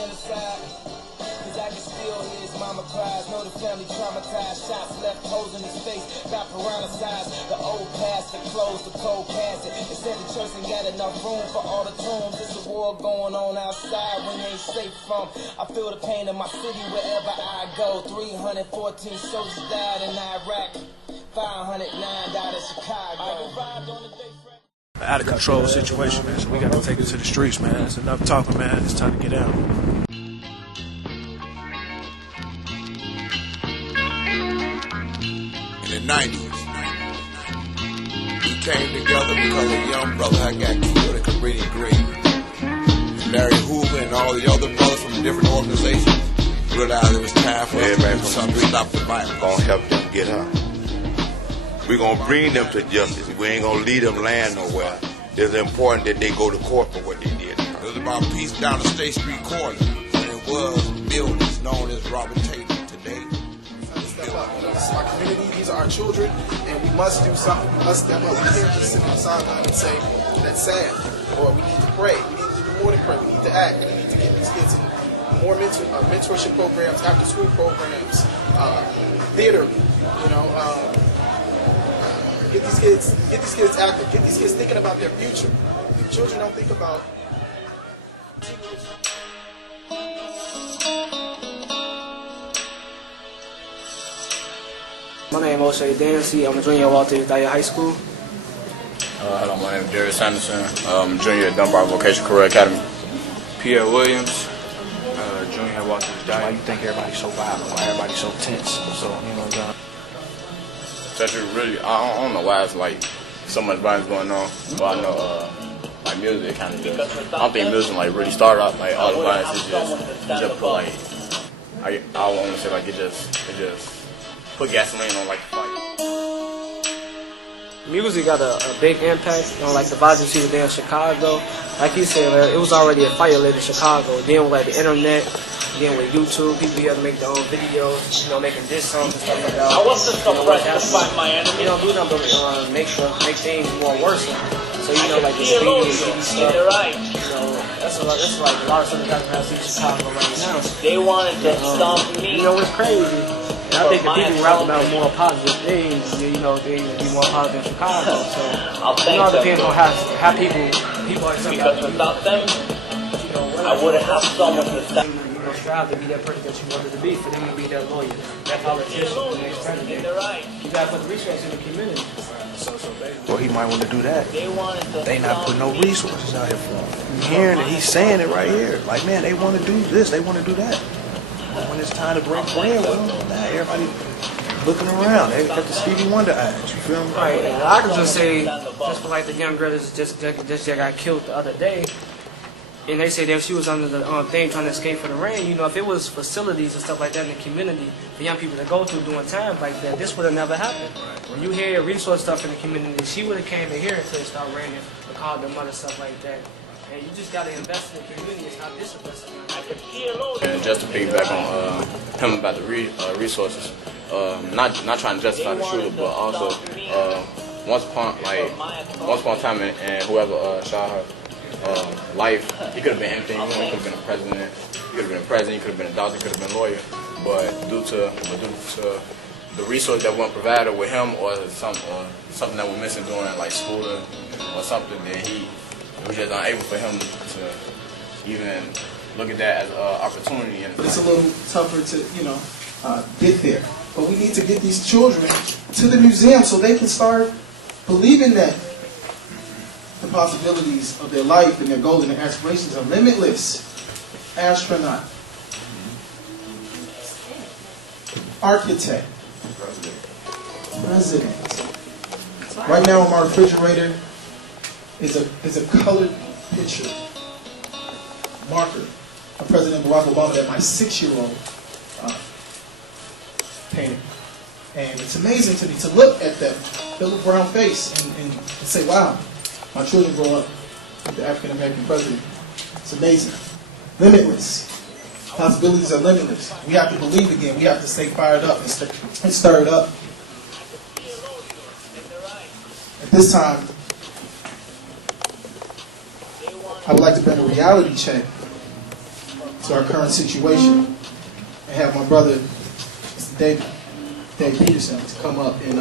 genocide. Cause I can still hear his mama cries. Know the family traumatized. Shots left holes in his face. Got piranha-sized. The old pastor closed the cold passage. It said the church ain't got enough room for all the tombs. It's a war going on outside when you ain't safe from. I feel the pain in my city wherever I go. 314 soldiers died in Iraq. 509 died in Chicago. I arrived on the day. Out of control situation, man. So we got to take it to the streets, man. It's enough talking, man. It's time to get out. In the 90s, we came together because a young brother had got killed at Cabrini Green. Larry Hoover and all the other brothers from different organizations realized it was time for us to do something to stop the violence. Gonna help them get up. We're gonna bring them to justice. We ain't gonna leave them land nowhere. It's important that they go to court for what they did. It was about peace down the State Street corner, and it was buildings known as Robert Taylor today. Step up. You know, this is our community. These are our children, and we must do something. We must step up. We can't just sit on the sideline and say that's sad, or we need to pray. We need to do more than pray. We need to act. We need to get these kids in more mentorship programs, after-school programs, theater. You know. Get these kids active. Get these kids thinking about their future. Children don't think about. My name is O'Shea Dancy. I'm a junior at Walter Hadiya High School. Hello, my name is Darius Anderson. I'm a junior at Dunbar Vocational Career Academy. Pierre Williams, junior at Walter Hadiya. Why you think everybody's so violent? Why everybody's so tense? So, you know what I'm saying? Really, I don't know why it's like so much violence going on, but I know like music kind of just. I don't think music like really started out like all the violence. It just put like I want to say like it just put gasoline on like the fight. Music got a big impact on like the violence you were there in Chicago. Like he said, it was already a fire lit in Chicago. Then with like the internet. Then with YouTube, people here make their own videos, you know, making diss songs and stuff like that. I wasn't suppressed to find my enemy. You don't do nothing but make things more worse. So you know, like the speed and TV stuff. You know, that's like a lot of stuff that happens in Chicago right now. They wanted to stomp me. You know, it's crazy. And I think if people rap about more positive things, you know, things would be more positive in Chicago. So you know, it depends on how people are saying. Because without them, I wouldn't have someone to stop. Strive to be that person that you wanted to be, for them to be that lawyer, that politician, the next president. You got to put the resources in the community. Well, he might want to do that. They not putting no resources out here for him. You hearing it? He's saying it right here. Like, man, they want to do this, they want to do that. But when it's time to break bread with them, now everybody looking around. They got the Stevie Wonder eyes. You feel me? Right. And I can just say, just for like the young girl that just got killed the other day. And they say that she was under the thing trying to escape from the rain. You know, if it was facilities and stuff like that in the community for young people to go through during times like that, this would have never happened. When you hear resource stuff in the community, she would have came to here until it started raining or called them other stuff like that. And you just got to invest in the community. It's not disinvest in it. And just to piggyback on him about the resources, not trying to justify the shooter, but also once upon a time, and whoever shot her. Life, he could have been anything. He could have been a president. He could have been a president. He could have been a doctor. He could have been a lawyer. But due to the resource that wasn't provided with him, or something that was missing during like schooling or something, then he was just unable for him to even look at that as an opportunity. It's a little tougher to get there, but we need to get these children to the museum so they can start believing that the possibilities of their life and their goals and their aspirations are limitless. Astronaut, architect, president. Right now on my refrigerator is a colored picture, marker of President Barack Obama that my 6-year-old painted. And it's amazing to me to look at that little brown face and say, wow, my children grow up with the African American president. It's amazing. Limitless. Possibilities are limitless. We have to believe again. We have to stay fired up and stir it up. At this time, I would like to bring a reality check to to our current situation and have my brother, Mr. Dave Peterson, to come up and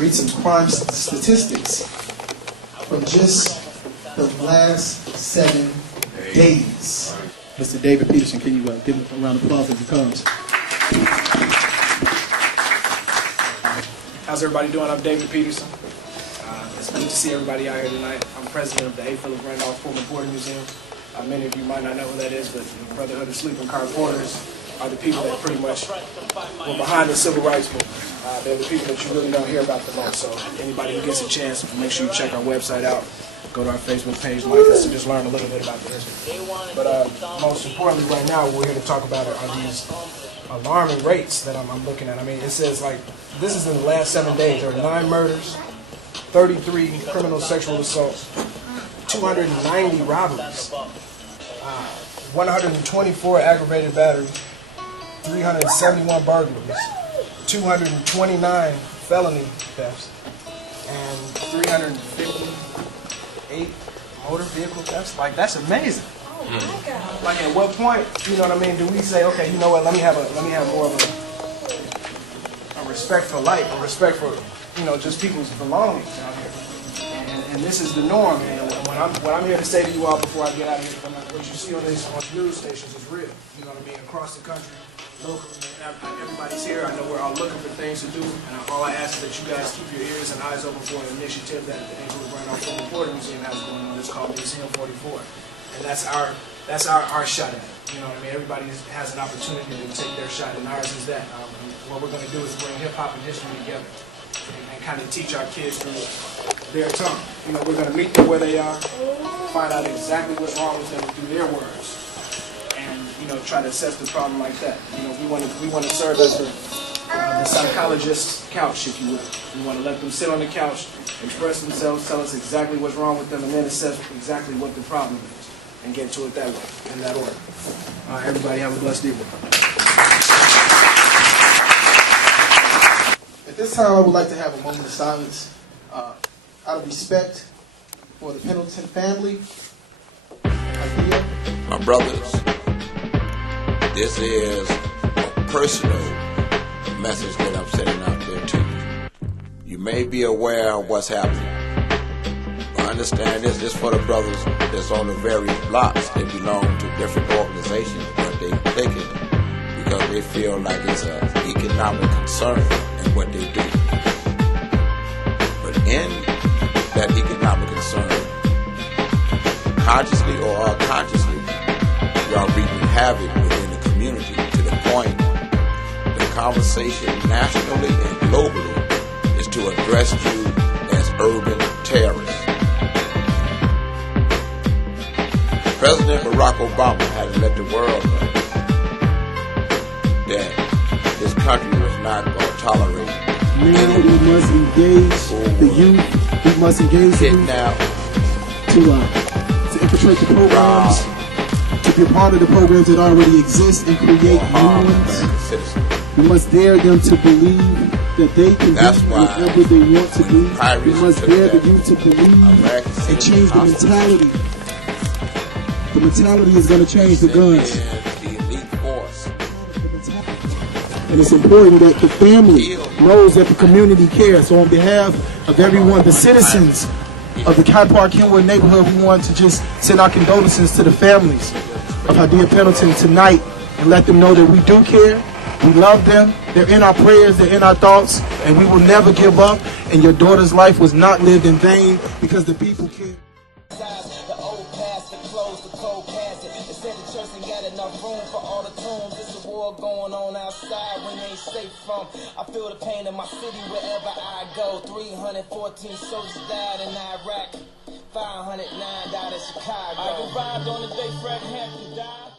read some crime statistics from just the last 7 days. Mr. David Peterson, can you give him a round of applause as he comes? How's everybody doing? I'm David Peterson. It's good to see everybody out here tonight. I'm president of the A. Philip Randolph Pullman Porter Museum. Many of you might not know who that is, but the Brotherhood of Sleeping Car Porters are the people that pretty much were behind the Civil Rights Movement. They're the people that you really don't hear about the most. So anybody who gets a chance, make sure you check our website out. Go to our Facebook page, like us, to just learn a little bit about the history. But most importantly, right now, what we're here to talk about are these alarming rates that I'm looking at. I mean, it says like, this is in the last 7 days. There are 9 murders, 33 criminal sexual assaults, 290 robberies, 124 aggravated batteries, 371 burglaries, 229 felony thefts, and 358 motor vehicle thefts. Like, that's amazing. Like, at what point, you know what I mean, do we say, okay, you know what, let me have more of a respect for life, a respect for, you know, just people's belongings out here. And this is the norm. And what I'm here to say to you all before I get out of here, what you see on these news stations is real. You know what I mean? Across the country, locally, everybody's here. I know we're all looking for things to do, and all I ask is that you guys keep your ears and eyes open for an initiative that the Angela Randolph Pullman Porter Museum has going on. It's called Museum 44, and that's our shot at it. You know what I mean? Everybody has an opportunity to take their shot, and ours is that. What we're going to do is bring hip hop and history together, and kind of teach our kids through their tongue. You know, we're going to meet them where they are, find out exactly what's wrong with them through their words, and, you know, try to assess the problem like that. You know, we want to serve as the psychologist's couch, if you will. We want to let them sit on the couch, express themselves, tell us exactly what's wrong with them, and then assess exactly what the problem is, and get to it that way, in that order. All right, everybody have a blessed evening. At this time, I would like to have a moment of silence out of respect for the Pendleton family. Hadiya. My brothers, this is a personal message that I'm sending out there to you. You may be aware of what's happening. I understand this for the brothers that's on the various blocks. They belong to different organizations, but they take it because they feel like it's an economic concern in what they do. But in that economic concern, consciously or unconsciously, y'all wreaking havoc within the community to the point the conversation nationally and globally is to address you as urban terrorists. President Barack Obama had to let the world know that this country was not going to tolerate. Now we must engage the youth. We must engage the youth to infiltrate the programs, to be a part of the programs that already exist and create new ones. We must dare them to believe that they can be whatever they want to be. We must dare the youth to believe and change the mentality. The mentality is going to change the guns. And it's important that the family knows that the community cares. So on behalf of everyone, the citizens of the Cat Park Kenwood neighborhood, we want to just send our condolences to the families of Hadiya Pendleton tonight and let them know that we do care. We love them. They're in our prayers. They're in our thoughts. And we will never give up. And your daughter's life was not lived in vain because the people care. The old past, the clothes, the cold past. They said the church ain't got enough room for all the tombs. There's a war going on outside when they ain't safe from. I feel the pain in my city wherever I go. 314 soldiers died in Iraq. 509 died in Chicago. I arrived on the day Fred Hampton died.